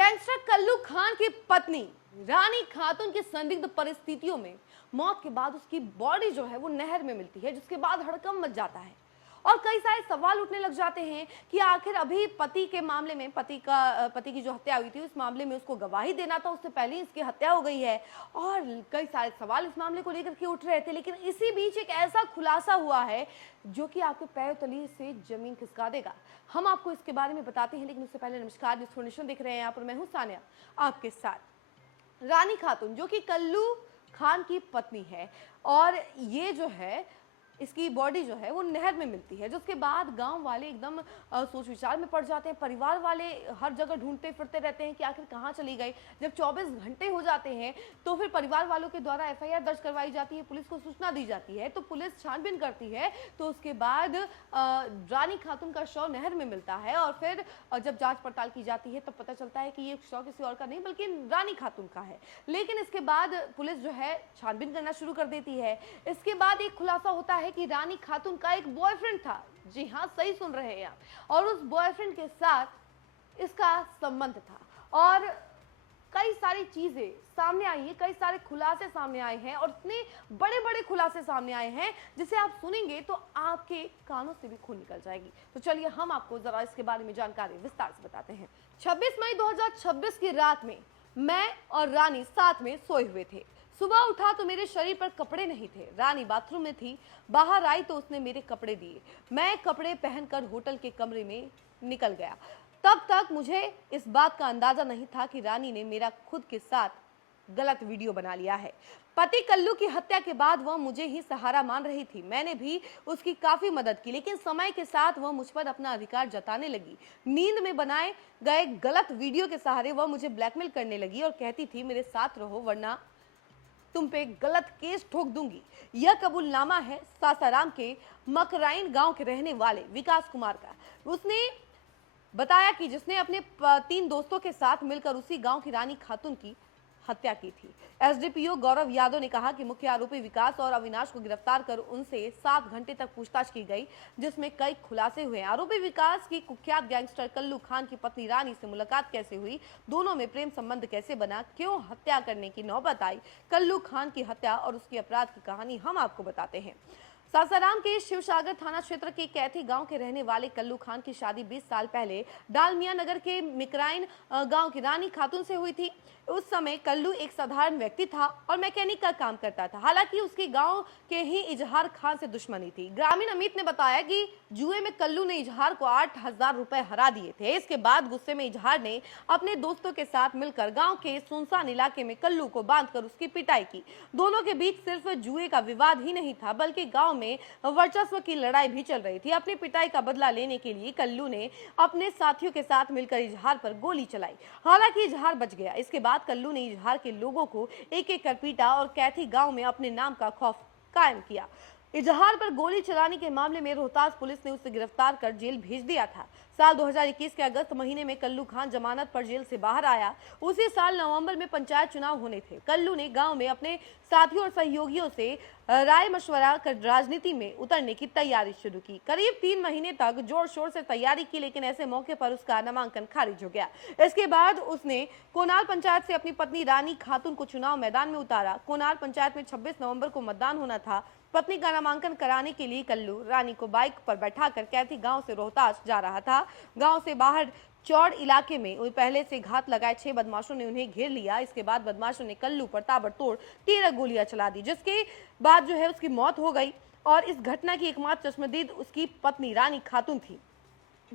Gangster Kullu Khan की पत्नी रानी खातून की संदिग्ध परिस्थितियों में मौत के बाद उसकी बॉडी जो है वो नहर में मिलती है, जिसके बाद हड़कंप मच जाता है और कई सारे सवाल उठने लग जाते हैं कि आखिर अभी पति के मामले में पति की जो हत्या हुई थी उस मामले में उसको गवाही देना था, उससे पहले ही इसकी हत्या हो गई है और कई सारे सवाल इस मामले को लेकर के उठ रहे थे। लेकिन इसी बीच एक ऐसा खुलासा हुआ है जो कि आपके पैर तले से जमीन खिसका देगा। हम आपको इसके बारे में बताते हैं, लेकिन उससे पहले नमस्कार, न्यूज़ फॉर नेशन देख रहे हैं यहाँ पर मैं हूँ सानिया आपके साथ। रानी खातून जो कि कल्लू खान की पत्नी है और ये जो है इसकी बॉडी जो है वो नहर में मिलती है, जिसके बाद गांव वाले एकदम सोच विचार में पड़ जाते हैं। परिवार वाले हर जगह ढूंढते फिरते रहते हैं कि आखिर कहाँ चली गई। जब 24 घंटे हो जाते हैं तो फिर परिवार वालों के द्वारा एफआईआर दर्ज करवाई जाती है, पुलिस को सूचना दी जाती है, तो पुलिस छानबीन करती है। तो उसके बाद रानी खातून का शव नहर में मिलता है और फिर जब जाँच पड़ताल की जाती है तब पता चलता है कि ये शव किसी और का नहीं बल्कि रानी खातून का है। लेकिन इसके बाद पुलिस जो है छानबीन करना शुरू कर देती है। इसके बाद एक खुलासा होता है कि रानी खातून का एक बॉयफ्रेंड था। जी हाँ, सही सुन रहे हैं आप, और उस बॉयफ्रेंड के साथ इसका संबंध था और कई सारी चीजें सामने आई हैं, कई सारे खुलासे सामने आए हैं और इतने बड़े बड़े खुलासे सामने आए हैं जिसे आप सुनेंगे तो आपके कानों से भी खून निकल जाएगी। तो चलिए हम आपको जरा इसके बारे में जानकारी विस्तार से बताते हैं। 26 मई 2026 की रात में मैं और रानी साथ में सोए हुए थे। सुबह उठा तो मेरे शरीर पर कपड़े नहीं थे। रानी बाथरूम में थी, बाहर आई तो उसने मेरे कपड़े दिए। मैं कपड़े पहनकर होटल के कमरे में निकल गया। तब तक मुझे इस बात का अंदाजा नहीं था कि रानी ने मेरा खुद के साथ गलत वीडियो बना लिया है। पति कल्लू की हत्या के बाद वह मुझे ही सहारा मान रही थी। मैंने भी उसकी काफी मदद की, लेकिन समय के साथ वह मुझ पर अपना अधिकार जताने लगी। नींद में बनाए गए गलत वीडियो के सहारे वह मुझे ब्लैकमेल करने लगी और कहती थी मेरे साथ रहो वरना तुम पे गलत केस ठोक दूंगी। यह कबूलनामा है सासाराम के मकराइन गांव के रहने वाले विकास कुमार का। उसने बताया कि जिसने अपने 3 दोस्तों के साथ मिलकर उसी गांव की रानी खातून की हत्या की थी। एसडीपीओ गौरव यादव ने कहा कि मुख्य आरोपी विकास और अविनाश को गिरफ्तार कर उनसे 7 घंटे तक पूछताछ की गई, जिसमें कई खुलासे हुए। आरोपी विकास की कुख्यात गैंगस्टर कल्लू खान की पत्नी रानी से मुलाकात कैसे हुई, दोनों में प्रेम संबंध कैसे बना, क्यों हत्या करने की नौबत आई, कल्लू खान की हत्या और उसकी अपराध की कहानी हम आपको बताते हैं। सासाराम के शिवसागर थाना क्षेत्र के कैथी गांव के रहने वाले कल्लू खान की शादी 20 साल पहले डालमिया नगर के मिकराइन गांव की रानी खातून से हुई थी। उस समय कल्लू एक साधारण व्यक्ति था और मैकेनिक का काम करता था। हालांकि उसकी गांव के ही इजहार खान से दुश्मनी थी। ग्रामीण अमित ने बताया कि जुए में कल्लू ने इजहार को 8,000 रुपए हरा दिए थे। इसके बाद गुस्से में इजहार ने अपने दोस्तों के साथ मिलकर गांव के सुनसान इलाके में कल्लू को बांधकर उसकी पिटाई की। दोनों के बीच सिर्फ जुए का विवाद ही नहीं था बल्कि गांव में वर्चस्व की लड़ाई भी चल रही थी। अपनी पिटाई का बदला लेने के लिए कल्लू ने अपने साथियों के साथ मिलकर इजहार पर गोली चलाई। हालांकि इजहार बच गया। इसके बाद कल्लू ने इजहार के लोगों को एक एक कर पीटा और कैथी गांव में अपने नाम का खौफ कायम किया। इजहार पर गोली चलाने के मामले में रोहतास पुलिस ने उसे गिरफ्तार कर जेल भेज दिया था। साल 2021 के अगस्त महीने में कल्लू खान जमानत पर जेल से बाहर आया। उसी साल नवंबर में पंचायत चुनाव होने थे। कल्लू ने गांव में अपने साथियों और सहयोगियों से राय मशवरा कर राजनीति में उतरने की तैयारी शुरू की। करीब 3 महीने तक जोर शोर से तैयारी की, लेकिन ऐसे मौके पर उसका नामांकन खारिज हो गया। इसके बाद उसने कोनार पंचायत से अपनी पत्नी रानी खातून को चुनाव मैदान में उतारा। कोनार पंचायत में 26 नवंबर को मतदान होना था। पत्नी का नामांकन कराने के लिए कल्लू रानी को बाइक पर बैठाकर कैथी गांव से रोहतास जा रहा था। गांव से बाहर चौड़ इलाके में पहले से घात लगाए 6 बदमाशों ने उन्हें घेर लिया। इसके बाद बदमाशों ने कल्लू पर ताबड़तोड़ 13 गोलियां चला दी, जिसके बाद जो है उसकी मौत हो गई और इस घटना की एकमात्र चश्मदीद उसकी पत्नी रानी खातून थी।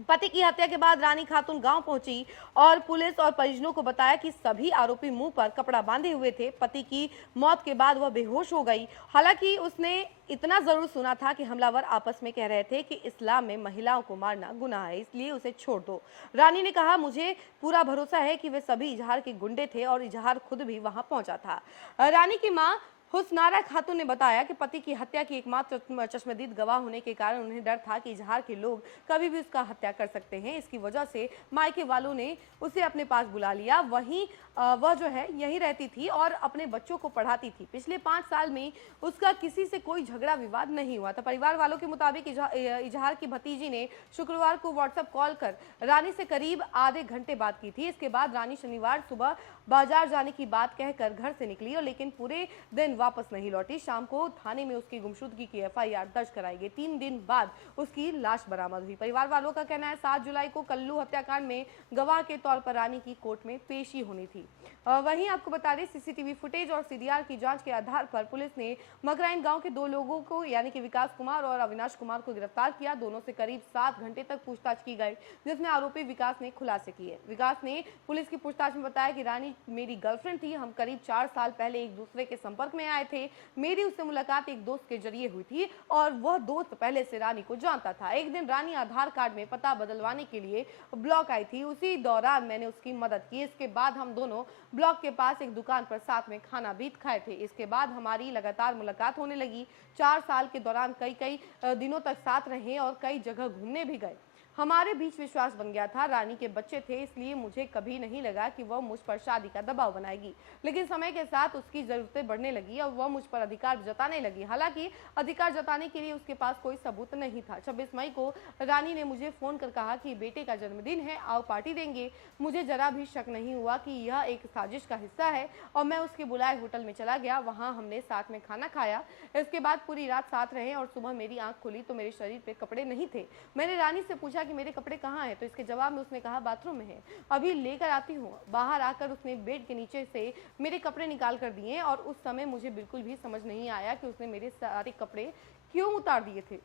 पति की हत्या के बाद रानी खातून गांव पहुंची और पुलिस और परिजनों को बताया कि सभी आरोपी मुंह पर कपड़ा बांधे हुए थे। पति की मौत के बाद वह बेहोश हो गई। हालांकि उसने इतना जरूर सुना था कि हमलावर आपस में कह रहे थे कि इस्लाम में महिलाओं को मारना गुनाह है, इसलिए उसे छोड़ दो। रानी ने कहा मुझे पूरा भरोसा है कि वे सभी इजहार के गुंडे थे और इजहार खुद भी वहां पहुंचा था। रानी की मां हुस्नारा खातून ने बताया कि पति की हत्या की एकमात्र चश्मदीद गवाह होने के कारण उन्हें डर था कि इजहार के लोग कभी भी उसका हत्या कर सकते हैं। इसकी वजह से मायके वालों ने उसे अपने पास बुला लिया। वहीं वह जो है यहीं रहती थी और अपने बच्चों को पढ़ाती थी। पिछले 5 साल में उसका किसी से कोई झगड़ा विवाद नहीं हुआ था। परिवार वालों के मुताबिक इजहार की भतीजी ने शुक्रवार को व्हाट्सएप कॉल कर रानी से करीब आधे घंटे बात की थी। इसके बाद रानी शनिवार सुबह बाजार जाने की बात कहकर घर से निकली और लेकिन पूरे दिन वापस नहीं लौटी। शाम को थाने में उसकी गुमशुदगी की एफआईआर दर्ज कराई गई। 3 दिन बाद उसकी लाश बरामद हुई। परिवार वालों का कहना है 7 जुलाई को कल्लू हत्याकांड में गवाह के तौर पर रानी की कोर्ट में पेशी होनी थी। वहीं आपको बता दें सीसीटीवी फुटेज और सीडीआर की जांच के आधार पर पुलिस ने मगराइन गांव के 2 लोगों को यानी कि विकास कुमार और अविनाश कुमार को गिरफ्तार किया। दोनों से करीब 7 घंटे तक पूछताछ की गई, जिसमें आरोपी विकास ने खुलासे किए। विकास ने पुलिस की पूछताछ में बताया कि रानी मेरी गर्लफ्रेंड थी। हम करीब 4 साल पहले एक दूसरे के संपर्क में आए थे। मेरी उससे मुलाकात एक दोस्त के जरिए हुई थी और वह दोस्त पहले से रानी को जानता था। एक दिन रानी आधार कार्ड में पता बदलवाने के लिए ब्लॉक आई थी। उसी दौरान मैंने उसकी मदद की। इसके बाद हम दोनों ब्लॉक के पास एक दुकान पर साथ में खाना भी खाए थे। इसके बाद हमारी लगातार मुलाकात होने लगी। 4 साल के दौरान कई दिनों तक साथ रहे और कई जगह घूमने भी गए। हमारे बीच विश्वास बन गया था। रानी के बच्चे थे, इसलिए मुझे कभी नहीं लगा कि वह मुझ पर शादी का दबाव बनाएगी। लेकिन समय के साथ उसकी जरूरतें बढ़ने लगी और वह मुझ पर अधिकार जताने लगी। हालांकि अधिकार जताने के लिए उसके पास कोई सबूत नहीं था। 26 मई को रानी ने मुझे फोन कर कहा कि बेटे का जन्मदिन है, आओ पार्टी देंगे। मुझे जरा भी शक नहीं हुआ कि यह एक साजिश का हिस्सा है और मैं उसके बुलाए होटल में चला गया। वहां हमने साथ में खाना खाया। इसके बाद पूरी रात साथ रहे और सुबह मेरी आंख खुली तो मेरे शरीर पे कपड़े नहीं थे। मैंने रानी से पूछा कि मेरे कपड़े कहाँ हैं, तो इसके जवाब में उसने कहा बाथरूम में है, अभी लेकर आती हूँ। बाहर आकर उसने बेड के नीचे से मेरे कपड़े निकाल कर दिए और उस समय मुझे बिल्कुल भी समझ नहीं आया कि उसने मेरे सारे कपड़े क्यों उतार दिए थे।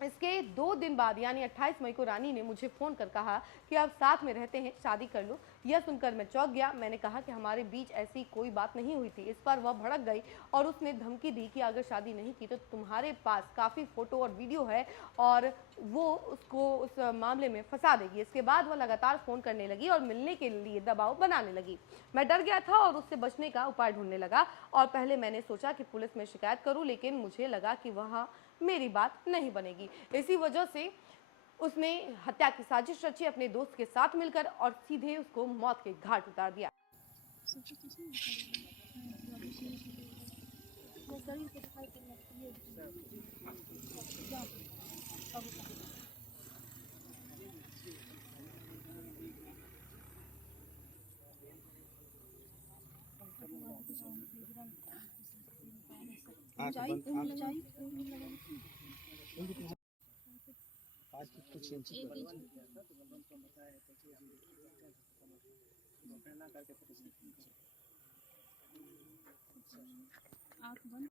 इसके 2 दिन बाद यानी 28 मई को रानी ने मुझे फोन कर कहा कि अब साथ में रहते हैं, शादी कर लो। यह सुनकर मैं चौंक गया। मैंने कहा कि हमारे बीच ऐसी कोई बात नहीं हुई थी। इस पर वह भड़क गई और उसने धमकी दी कि अगर शादी नहीं की तो तुम्हारे पास काफ़ी फोटो और वीडियो है और वो उसको उस मामले में फंसा देगी। इसके बाद वह लगातार फ़ोन करने लगी और मिलने के लिए दबाव बनाने लगी। मैं डर गया था और उससे बचने का उपाय ढूंढने लगा और पहले मैंने सोचा कि पुलिस में शिकायत करूं, लेकिन मुझे लगा कि वहाँ मेरी बात नहीं बनेगी। इसी वजह से उसने हत्या की साजिश रची, अपने दोस्त के साथ मिलकर और सीधे उसको मौत के घाट उतार दिया।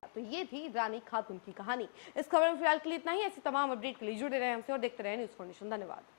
तो ये थी रानी खातून की कहानी। इस खबर में फिलहाल के लिए इतना ही। ऐसी तमाम अपडेट के लिए जुड़े रहे हमसे और देखते रहे न्यूज़ फॉर नेशन। धन्यवाद।